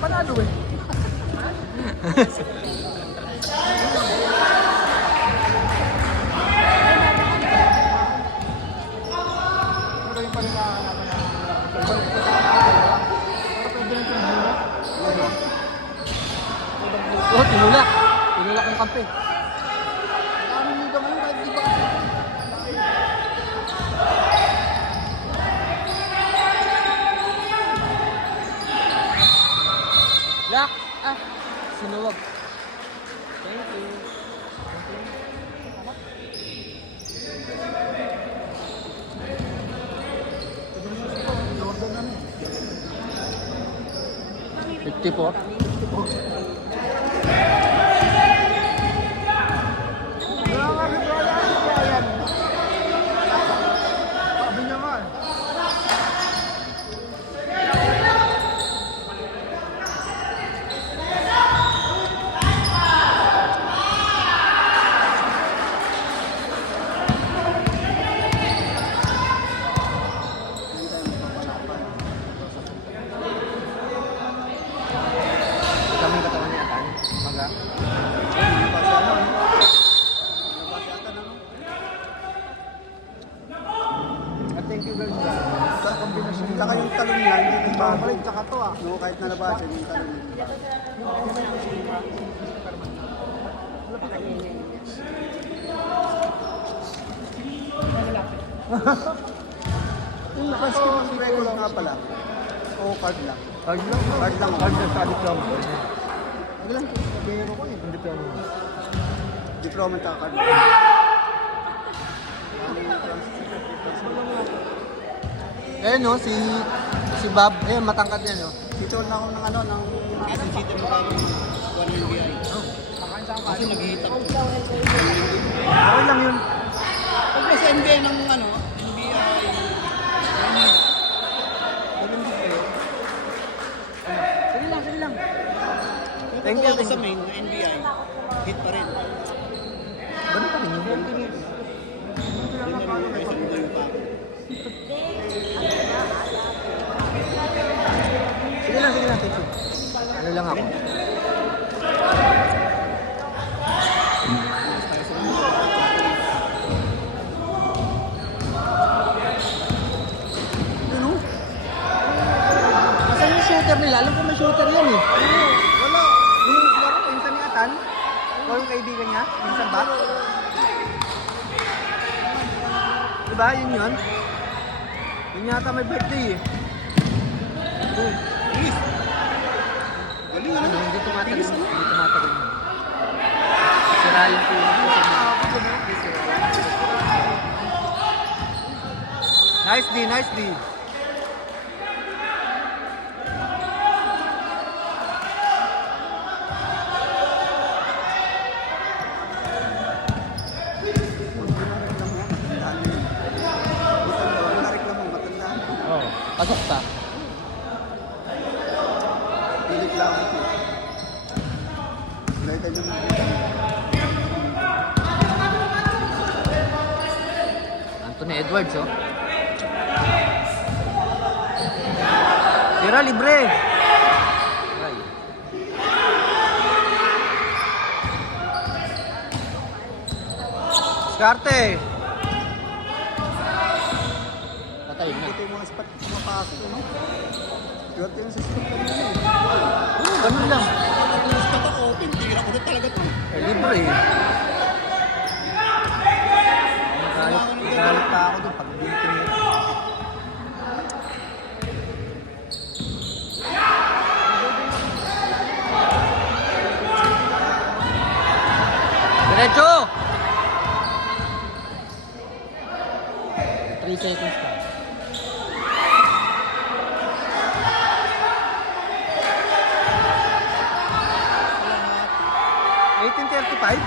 Panalo eh. Oh, tinulak. Tinulak ng kampe. Ano yung gaman kahit di ba? Lock! Ah, sinuwag. Thank you. 54. Sabi niya nga eh. Kami katawan niya atan. Maga. Thank you very much. Sa kombinasyon. Saka yung talong lang, hindi nagbabalik. Saka to ah. No, kahit nalabasan yung talong. Yung basketball record nga pala. O card lang. Card lang. Card lang. Card lang sa diploma. Ano lang? Biro ko eh. Diploma. Diploma at card. Eh no, si Bob, eh matangkad yan no. Dito na ako ng ano, ng... Kasi dito mo kayo 1 NBI. Kasi naghihitap. Okay lang yun. Pag sa NBI ng ano, NBI... Ganun din kayo. Sige lang, sige lang. Thank you. Sa main, na NBI, hit pa rin. Ganun pa rin yun. Yun na rin, may isang galing pa. Sige lang, sige lang. Thank you. Ano lang ako. Ano? Asan yung shooter nila? Alam ko may shooter yan eh. Wala. Yung laro ko, insan ni Atan? O yung kaibigan niya? Insan ba? Diba? Yun yun? Yun yata may birthday eh. Galing ano? Hindi tumatagal. Hindi tumatagal. Sira yung tulog ko. Nice D, nice D. Oh, pasok pa. Pilit lang. Nakita nyo na. Anthony Edwards, oh. Tira, libre. Ay. Skarte. Patay na. Ito yung mga spot pumapasok, no? Swerte yung sa spot ko nila eh. Ganun lang. Pag yung spot ako, tira ko na talaga to. Eh, libre. Galit pa ako doon pag binito niya. Diretso! 3 seconds pa. Salamat. 18:35?